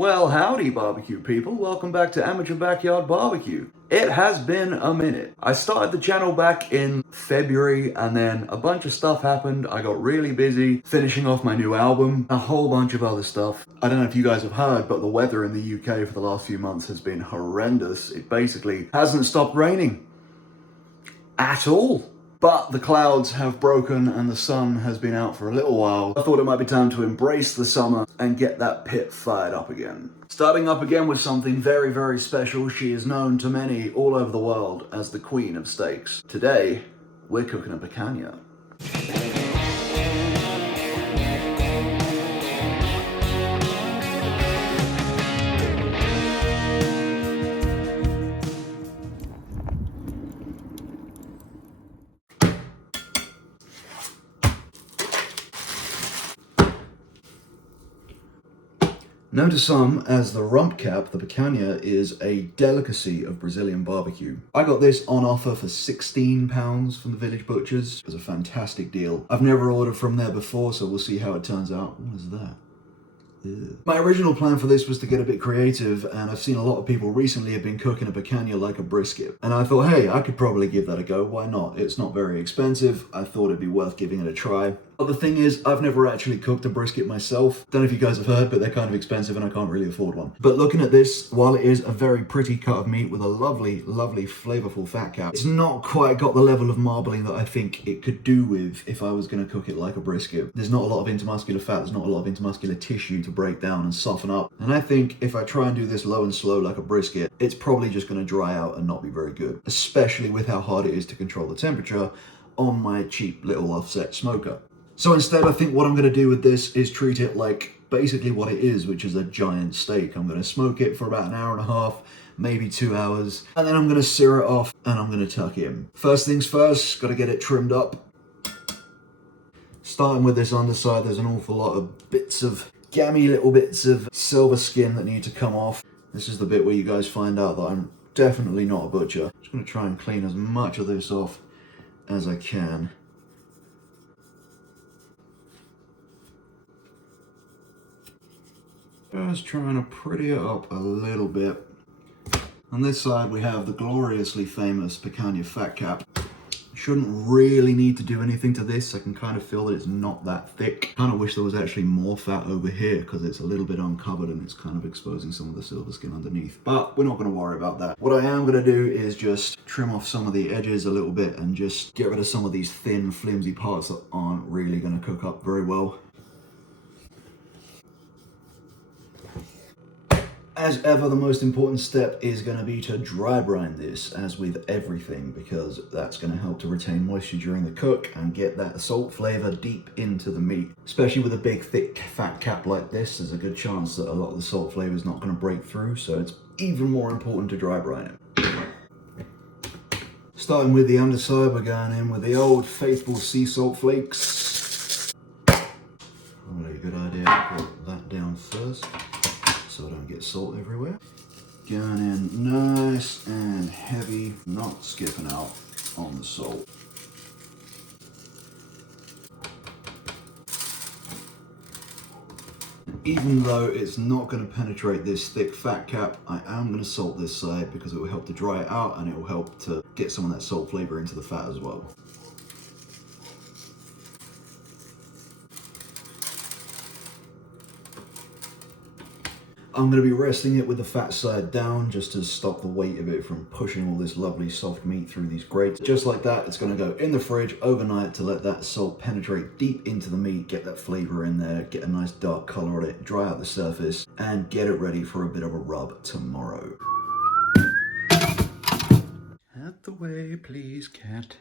Well, howdy, barbecue people. Welcome back to Amateur Backyard Barbecue. It has been a minute. I started the channel back in February and then a bunch of stuff happened. I got really busy finishing off my new album, a whole bunch of other stuff. I don't know if you guys have heard, but the weather in the UK for the last few months has been horrendous. It basically hasn't stopped raining at all. But the clouds have broken and the sun has been out for a little while. I thought it might be time to embrace the summer and get that pit fired up again. Starting up again with something very, very special. She is known to many all over the world as the Queen of Steaks. Today, we're cooking a picanha. Known to some as the rump cap, the picanha is a delicacy of Brazilian barbecue. I got this on offer for £16 from the village butchers. It was a fantastic deal. I've never ordered from there before, so we'll see how it turns out. What is that? Ew. My original plan for this was to get a bit creative, and I've seen a lot of people recently have been cooking a picanha like a brisket. And I thought, hey, I could probably give that a go, why not? It's not very expensive, I thought it'd be worth giving it a try. But the thing is, I've never actually cooked a brisket myself. Don't know if you guys have heard, but they're kind of expensive and I can't really afford one. But looking at this, while it is a very pretty cut of meat with a lovely, lovely, flavorful fat cap, it's not quite got the level of marbling that I think it could do with if I was gonna cook it like a brisket. There's not a lot of intermuscular fat, there's not a lot of intermuscular tissue to break down and soften up. And I think if I try and do this low and slow like a brisket, it's probably just gonna dry out and not be very good, especially with how hard it is to control the temperature on my cheap little offset smoker. So instead, I think what I'm gonna do with this is treat it like basically what it is, which is a giant steak. I'm gonna smoke it for about an hour and a half, maybe 2 hours, and then I'm gonna sear it off and I'm gonna tuck in. First things first, gotta get it trimmed up. Starting with this underside, there's an awful lot of bits of gammy little bits of silver skin that need to come off. This is the bit where you guys find out that I'm definitely not a butcher. Just gonna try and clean as much of this off as I can. Just trying to pretty it up a little bit. On this side we have the gloriously famous picanha fat cap. Shouldn't really need to do anything to this. I can kind of feel that it's not that thick. Kind of wish there was actually more fat over here because it's a little bit uncovered and it's kind of exposing some of the silver skin underneath. But we're not going to worry about that. What I am going to do is just trim off some of the edges a little bit and just get rid of some of these thin, flimsy parts that aren't really going to cook up very well. As ever, the most important step is going to be to dry brine this, as with everything, because that's going to help to retain moisture during the cook and get that salt flavor deep into the meat. Especially with a big, thick, fat cap like this, there's a good chance that a lot of the salt flavor is not going to break through, so it's even more important to dry brine it. Starting with the underside, we're going in with the old faithful sea salt flakes. Probably a good idea to put that down first, so I don't get salt everywhere. Going in nice and heavy, not skipping out on the salt. Even though it's not going to penetrate this thick fat cap, I am going to salt this side because it will help to dry it out and it will help to get some of that salt flavor into the fat as well. I'm going to be resting it with the fat side down just to stop the weight of it from pushing all this lovely soft meat through these grates. Just like that, it's going to go in the fridge overnight to let that salt penetrate deep into the meat, get that flavor in there, get a nice dark color on it, dry out the surface, and get it ready for a bit of a rub tomorrow. Out the way, please, cat.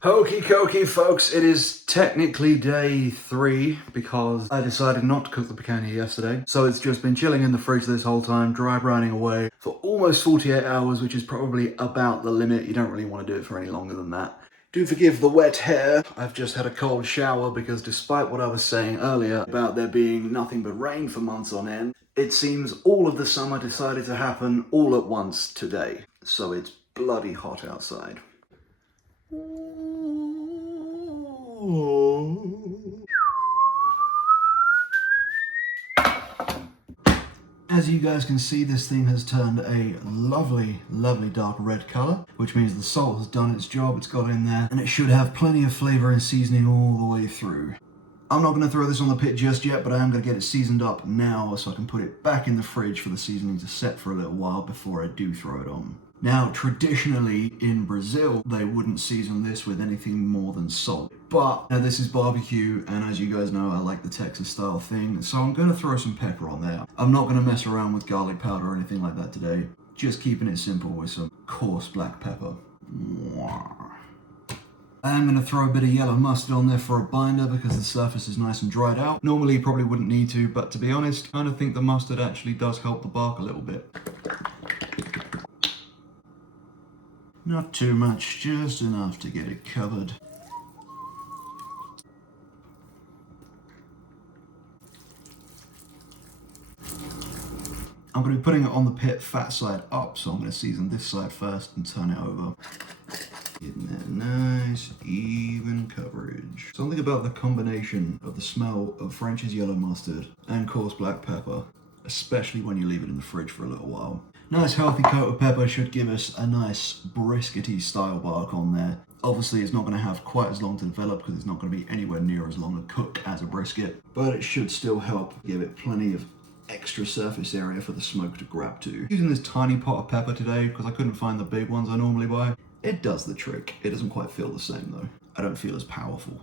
Hokey cokey, folks, it is technically day 3 because I decided not to cook the picanha yesterday. So it's just been chilling in the fridge this whole time, dry brining away for almost 48 hours, which is probably about the limit. You don't really want to do it for any longer than that. Do forgive the wet hair. I've just had a cold shower because despite what I was saying earlier about there being nothing but rain for months on end, it seems all of the summer decided to happen all at once today. So it's bloody hot outside. As you guys can see, this thing has turned a lovely, lovely dark red color, which means the salt has done its job, it's got in there, and it should have plenty of flavor and seasoning all the way through. I'm not going to throw this on the pit just yet, but I am going to get it seasoned up now so I can put it back in the fridge for the seasoning to set for a little while before I do throw it on. Now, traditionally in Brazil, they wouldn't season this with anything more than salt. But now this is barbecue, and as you guys know, I like the Texas style thing, so I'm going to throw some pepper on there. I'm not going to mess around with garlic powder or anything like that today. Just keeping it simple with some coarse black pepper. I'm going to throw a bit of yellow mustard on there for a binder because the surface is nice and dried out. Normally you probably wouldn't need to, but to be honest, I kind of think the mustard actually does help the bark a little bit. Not too much, just enough to get it covered. I'm going to be putting it on the pit fat side up, so I'm going to season this side first and turn it over. Getting that nice, even coverage. Something about the combination of the smell of French's yellow mustard and coarse black pepper, especially when you leave it in the fridge for a little while. Nice healthy coat of pepper should give us a nice briskety style bark on there. Obviously it's not going to have quite as long to develop because it's not going to be anywhere near as long a cook as a brisket, but it should still help give it plenty of extra surface area for the smoke to grab to. Using this tiny pot of pepper today because I couldn't find the big ones I normally buy. It does the trick. It doesn't quite feel the same though. I don't feel as powerful.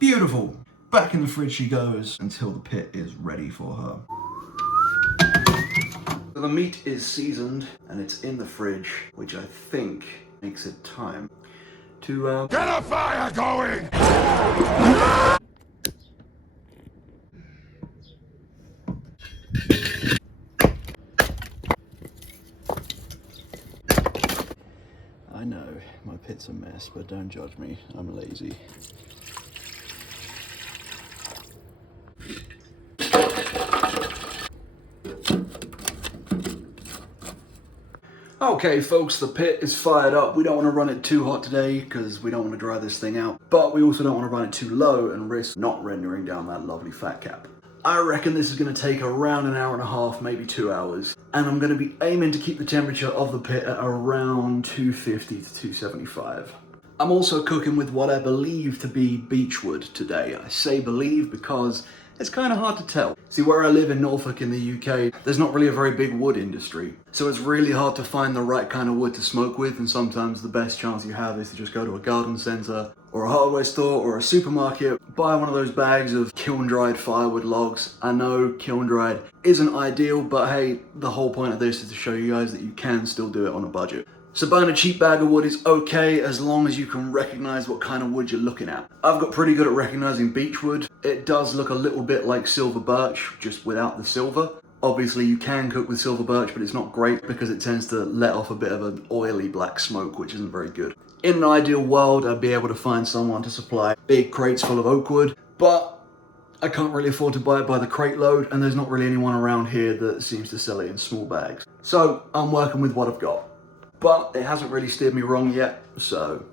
Beautiful. Back in the fridge she goes until the pit is ready for her. So the meat is seasoned and it's in the fridge, which I think makes it time to Get a fire going! I know, my pit's a mess, but don't judge me, I'm lazy. Okay folks, the pit is fired up. We don't want to run it too hot today because we don't want to dry this thing out, but we also don't want to run it too low and risk not rendering down that lovely fat cap. I reckon this is going to take around an hour and a half, maybe 2 hours, and I'm going to be aiming to keep the temperature of the pit at around 250 to 275. I'm also cooking with what I believe to be beechwood today. I say believe because it's kind of hard to tell. See, where I live in Norfolk in the UK, there's not really a very big wood industry. So it's really hard to find the right kind of wood to smoke with, and sometimes the best chance you have is to just go to a garden centre or a hardware store or a supermarket, buy one of those bags of kiln-dried firewood logs. I know kiln-dried isn't ideal, but hey, the whole point of this is to show you guys that you can still do it on a budget. So buying a cheap bag of wood is okay as long as you can recognize what kind of wood you're looking at. I've got pretty good at recognizing beechwood. It does look a little bit like silver birch, just without the silver. Obviously you can cook with silver birch, but it's not great because it tends to let off a bit of an oily black smoke, which isn't very good. In an ideal world, I'd be able to find someone to supply big crates full of oak wood, but I can't really afford to buy it by the crate load, and there's not really anyone around here that seems to sell it in small bags. So I'm working with what I've got. But it hasn't really steered me wrong yet, so.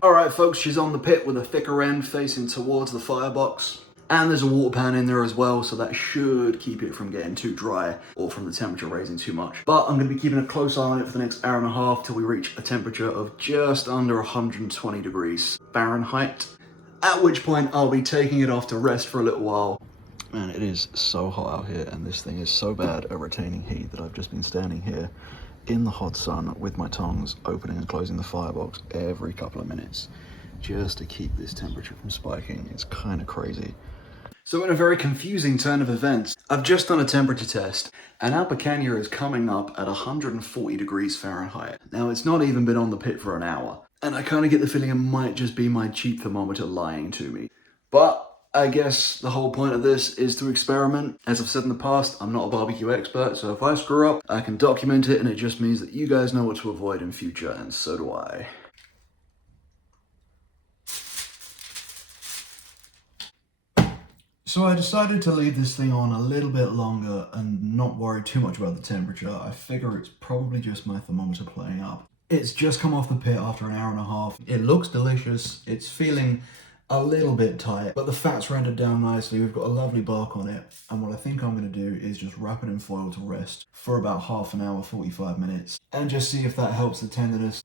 Alright folks, she's on the pit with a thicker end facing towards the firebox. And there's a water pan in there as well, so that should keep it from getting too dry or from the temperature raising too much. But I'm going to be keeping a close eye on it for the next hour and a half till we reach a temperature of just under 120 degrees Fahrenheit. At which point I'll be taking it off to rest for a little while. Man, it is so hot out here, and this thing is so bad at retaining heat that I've just been standing here in the hot sun with my tongs opening and closing the firebox every couple of minutes just to keep this temperature from spiking. It's kind of crazy. So in a very confusing turn of events, I've just done a temperature test, and our Picanha is coming up at 140 degrees Fahrenheit. Now, it's not even been on the pit for an hour, and I kind of get the feeling it might just be my cheap thermometer lying to me. But I guess the whole point of this is to experiment. As I've said in the past, I'm not a barbecue expert, so if I screw up, I can document it, and it just means that you guys know what to avoid in future, and so do I. So I decided to leave this thing on a little bit longer and not worry too much about the temperature. I figure it's probably just my thermometer playing up. It's just come off the pit after an hour and a half. It looks delicious. It's feeling a little bit tight, but the fat's rendered down nicely. We've got a lovely bark on it. And what I think I'm gonna do is just wrap it in foil to rest for about half an hour, 45 minutes, and just see if that helps the tenderness.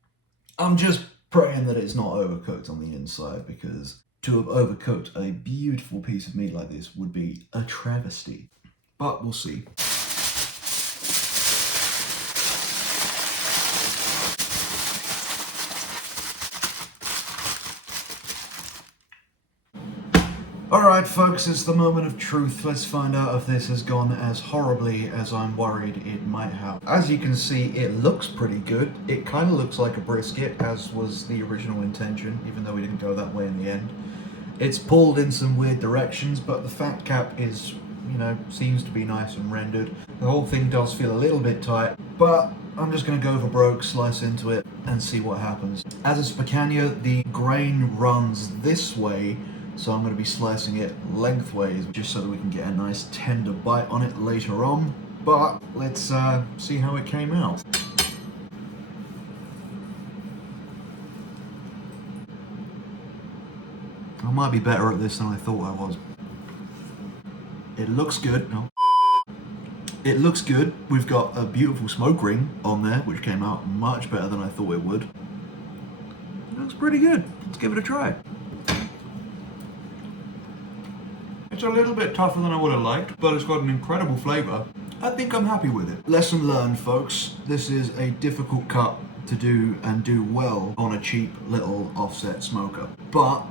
I'm just praying that it's not overcooked on the inside, because to have overcooked a beautiful piece of meat like this would be a travesty. But we'll see. Alright folks, it's the moment of truth. Let's find out if this has gone as horribly as I'm worried it might have. As you can see, it looks pretty good. It kind of looks like a brisket, as was the original intention, even though we didn't go that way in the end. It's pulled in some weird directions, but the fat cap is, you know, seems to be nice and rendered. The whole thing does feel a little bit tight, but I'm just going to go for broke, slice into it, and see what happens. As it's picanha, the grain runs this way, so I'm going to be slicing it lengthways, just so that we can get a nice tender bite on it later on. But let's see how it came out. I might be better at this than I thought I was. It looks good. No. It looks good. We've got a beautiful smoke ring on there, which came out much better than I thought it would. It looks pretty good. Let's give it a try. It's a little bit tougher than I would have liked, but it's got an incredible flavour. I think I'm happy with it. Lesson learned, folks. This is a difficult cut to do and do well on a cheap little offset smoker. But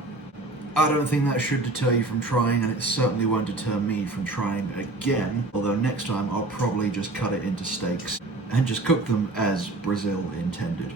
I don't think that should deter you from trying, and it certainly won't deter me from trying again. Although next time I'll probably just cut it into steaks and just cook them as Brazil intended.